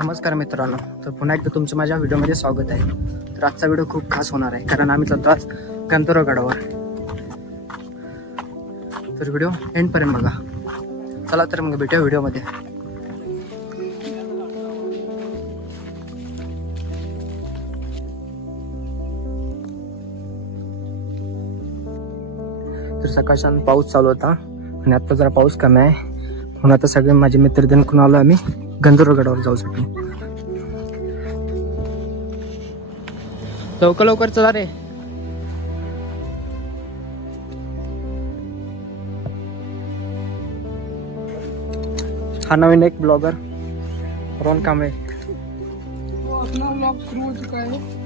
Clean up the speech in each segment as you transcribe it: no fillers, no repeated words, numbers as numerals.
नमस्कार मित्रांनो, तर पुन्हा एकदा तुमचं माझ्या व्हिडिओमध्ये स्वागत आहे. तर आजचा व्हिडिओ खूप खास होणार आहे कारण आम्ही चालतो आज गंधर्वगडावर. तर व्हिडिओ एंडपर्यंत बघा. चला तर मग भेटूया व्हिडिओमध्ये. तर सकाळच्या पाऊस चालू होता आणि आता जरा पाऊस कमी आहे म्हणून आता सगळे माझे मित्र करून आलो आम्ही गंधर्वगडावर जाऊसाठी. लवकर लवकर चला रे. हा नवीन एक ब्लॉगर रोहन कांबळे. अपना व्लॉग शुरू हो चुका है.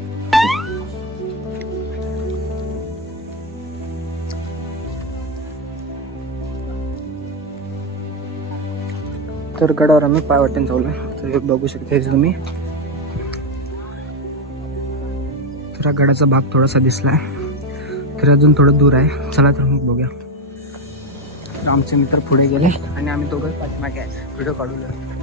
तर गडावर आम्ही पायवाटेने जाऊला. तर हे बघू शकता तुम्ही. तर गडाचा भाग थोडासा दिसलाय, तर अजून थोडं दूर आहे. चला तर मग बघूया. तर आमचे मित्र पुढे गेले आणि आम्ही दोघं पाठीमागे आहे. व्हिडिओ काढू लागलो.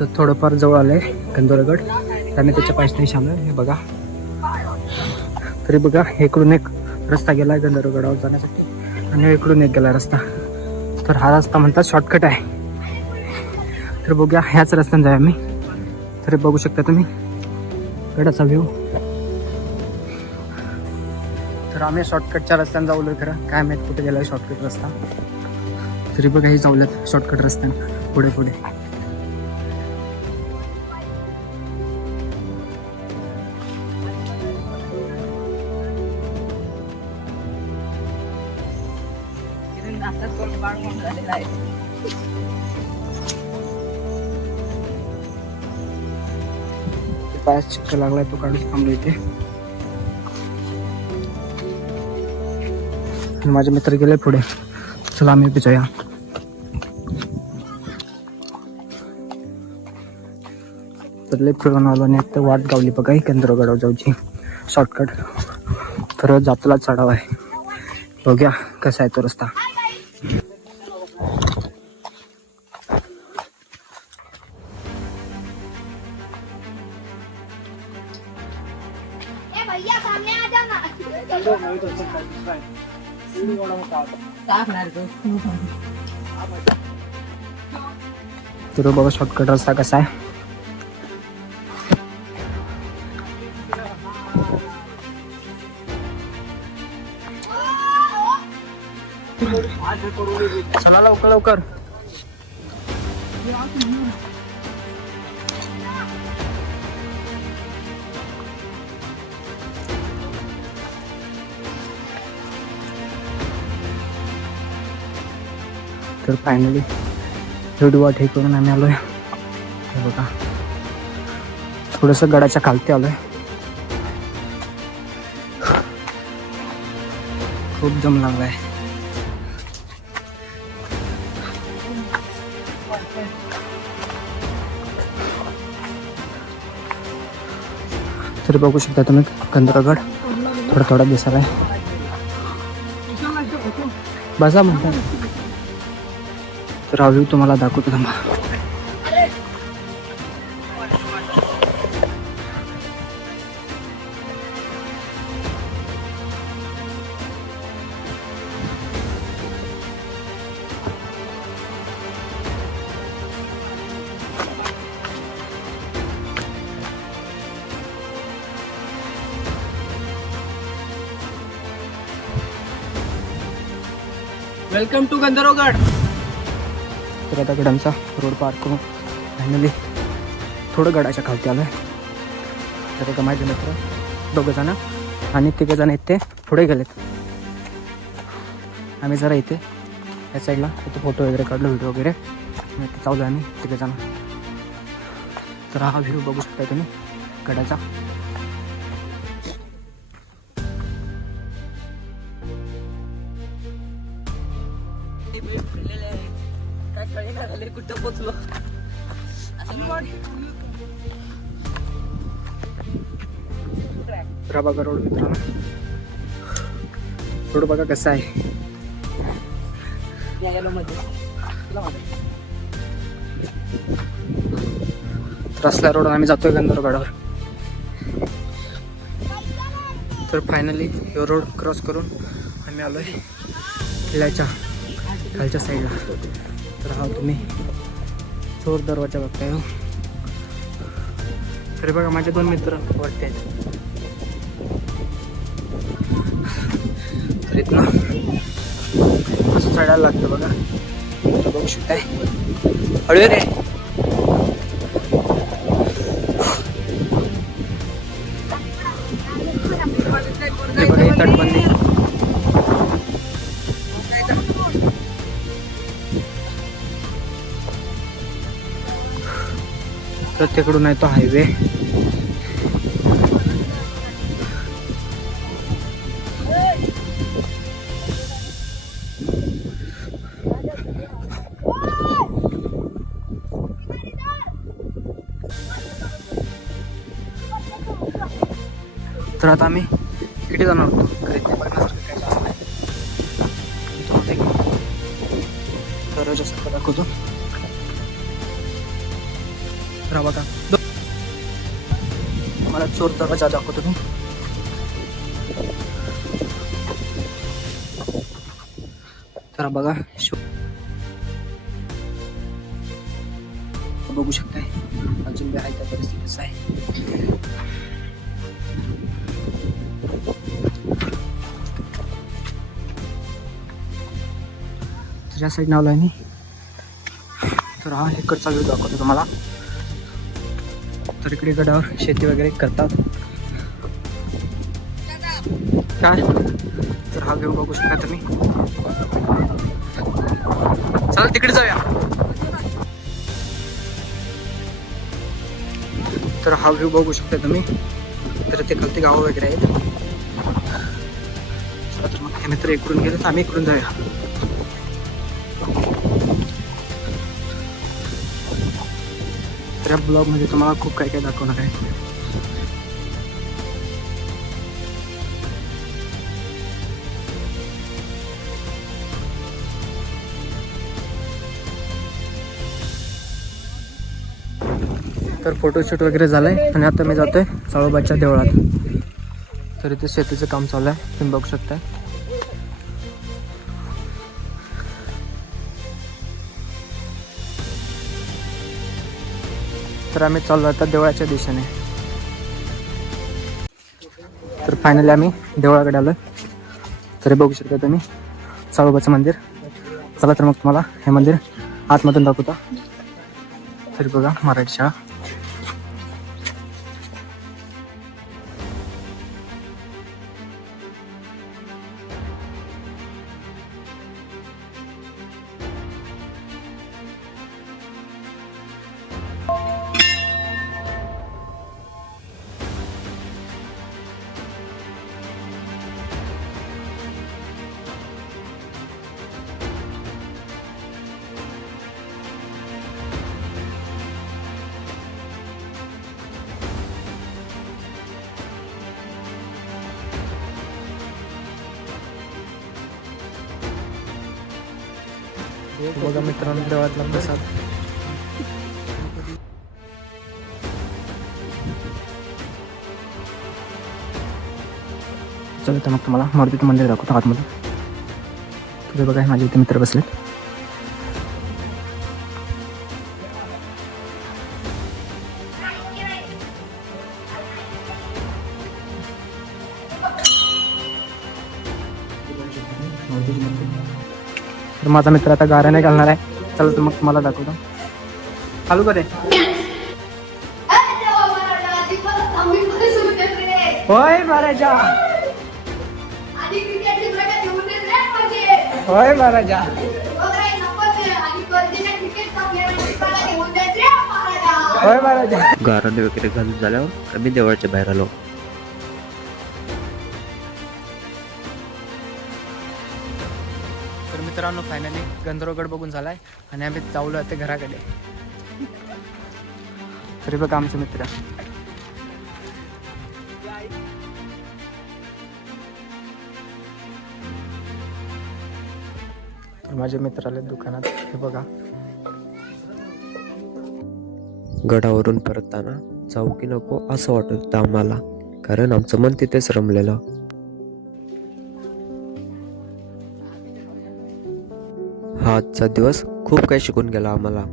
तर थोडंफार जवळ आलंय गंधर्वगड. त्याने त्याच्या पायथ्याशी आलोय. हे बघा. तरी बघा, इकडून एक रस्ता गेलाय गंधर्वगडावर जाण्यासाठी आणि इकडून एक गेला रस्ता. तर हा रस्ता म्हणतात शॉर्टकट आहे. तर बघूया, ह्याच रस्त्याने जाऊया आम्ही. तर बघू शकता तुम्ही गडाचा व्ह्यू. तर आम्ही शॉर्टकटच्या रस्त्याने जाऊलोय. खरं काय माहित कुठे गेलाय शॉर्टकट रस्ता. तरी बघा, हे जाऊल्यात शॉर्टकट रस्त्याने पुढे पुढे. पायास चिक्कर लागलाय, तो काढूच थांबलो इथे. माझे मित्र गेले पुढे. चला आम्ही जाऊया. तर लई फिरून आलो आणि आता वाट गावली बघा गंधर्वगडावर जाऊची शॉर्टकट. तर जातला चढाव आहे. बघूया कसा आहे तो रस्ता. भैया सामने आ जाओ ना. तर बघा शॉर्टकट रस्ता कसा आहे. चला लवकर लवकर. तर फायनली एवढी वाट हे करून आम्ही आलोय. हे बघा, थोडस गडाच्या खालती आलोय. खूप दम लागलाय. तर बघू शकता तुम्ही गंधर्वगड थोडा थोडा दिसायलाय. बसा म्हणतात. तर हा व्ह्यू तुम्हाला दाखवतो थांबा. Welcome to Gandharvagad. तर आता गडांचा रोड पार करून फायनली थोडं गडाच्या खालती आलोय. तर बघा, माझे मित्र दोघं जण आणि तिघं जण आहेत ते पुढे गेलेत. आम्ही जरा इथे या साईडला इथे फोटो वगैरे काढलो, व्हिडिओ वगैरे. इथे चालू आम्ही तिघं जण. तर हा व्ह्यू बघू शकता तुम्ही गडाचा. कुठं पोचलो. प्रभाकर रोड मित्रांनो. रोड बघा कसा आहे. तर असल्या रोड आम्ही जातोय गंधर्वगडावर. तर फायनली हे रोड क्रॉस करून आम्ही आलोय किल्ल्याच्या खालच्या साईडला. तर हा तुम्ही चोर दरवाजा बघताय हो. तरी बघा माझे 2 मित्र वरती आहेत. तर इथनं असं चढायला लागतं बघा. तर बघू शकताय. हळू रे. ते बघा ही तटबंदी. तर तिकडून आहे तो हायवे. तर आता आम्ही इकडे जाणार होतो. खरेदी बघण्यासारखं काही जास्त नाही. इथं होते की दरवाजासारखं दाखवतो. तर हा बघा मला चोर दरवाजा दाखवतो मी. तर बघा बघू शकताय अजून बी आहे त्या परिस्थितीच आहे. तुझ्या साईड नाव आहे. तर हा इकडचा व्ह्यू दाखवतो तुम्हाला. तर इकडे गडावर शेती वगैरे करतात काय. तर हा व्ह्यू बघू शकता तुम्ही. चला तिकडे जाऊया. तर हा व्ह्यू बघू शकता तुम्ही. तर ते खालती गावं वगैरे आहेत. तर मग हे मित्र इकडून गेले तर आम्ही इकडून जाऊया. तर या ब्लॉग मध्ये तुम्हाला खूप काय काय दाखवणार आहे. तर फोटोशूट वगैरे झालंय आणि आता मी जातोय साळोबाच्या देवळात. तर इथे शेतीचं काम चालू आहे तुम्ही बघू शकता. तर आम्ही चाललो आता देवळाच्या दिशेने. तर फायनली आम्ही देवळाकडे आलोय. तरी बघू शकता तुम्ही साळोबाचं मंदिर. चला तर मग तुम्हाला हे मंदिर आतमधून दाखवतो. तरी बघा मराठी शाळा. बघा मित्रांनो देवळातला प्रसाद. चला तर मग तुम्हाला मारुतीचं मंदिर दाखवतो आतमध्ये. तुम्ही बघा माझे इथे मित्र बसलेत. तर माझा मित्र आता गाऱ्याने घालणार आहे. चला तर मग तुम्हाला दाखवतो. चालू करे. होय महाराजा. होय महाराजा. होय महाराजा. गाराने वगैरे घालून झाल्यावर आम्ही देवळाच्या बाहेर आलो. तर मित्रांनो फायनली गंधर्वगड बघून झालाय आणि आम्ही जाऊलो आता घराकडे. तरी बघा आमचे मित्र. तर माझे मित्र आले दुकानात. हे बघा गडावरून परतताना जाऊ की नको असं वाटत होतं आम्हाला, कारण आमचं मन तिथेच रमलेलं. हा आजचा दिवस खूप काही शिकून गेला आम्हाला.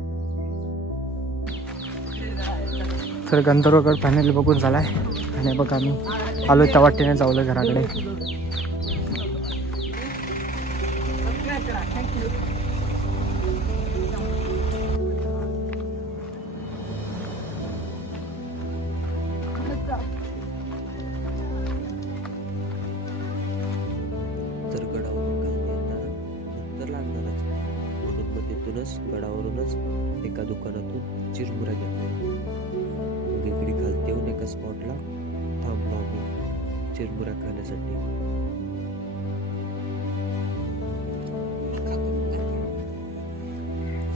तर गंधर्वगड फायनली बघून झालाय. आणि बघा आम्ही आलोय त्या वाटेने जाऊलं घराकडे. तर गडावरून खाली येताना भूक तर लागणारच, म्हणून मग तिथूनच गडावरूनच एका दुकानातून चिरमुरा घेतला. मग इकडे खालती येऊन एका स्पॉटला थांबलो आम्ही चिरमुरा खाण्यासाठी.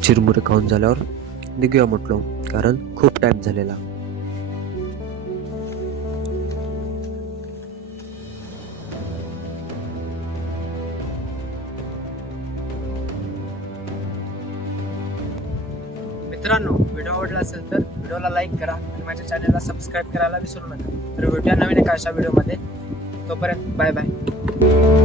चिरमुरे खाऊन झाल्यावर निघूया म्हटलो, कारण खूप टाइम झालेला. मित्रांनो, व्हिडिओ आवडला असेल तर व्हिडिओला लाईक करा आणि माझ्या चॅनलला सबस्क्राईब करायला विसरू नका. तर भेटूया नवीन एका अशा व्हिडिओमध्ये. तोपर्यंत बाय बाय.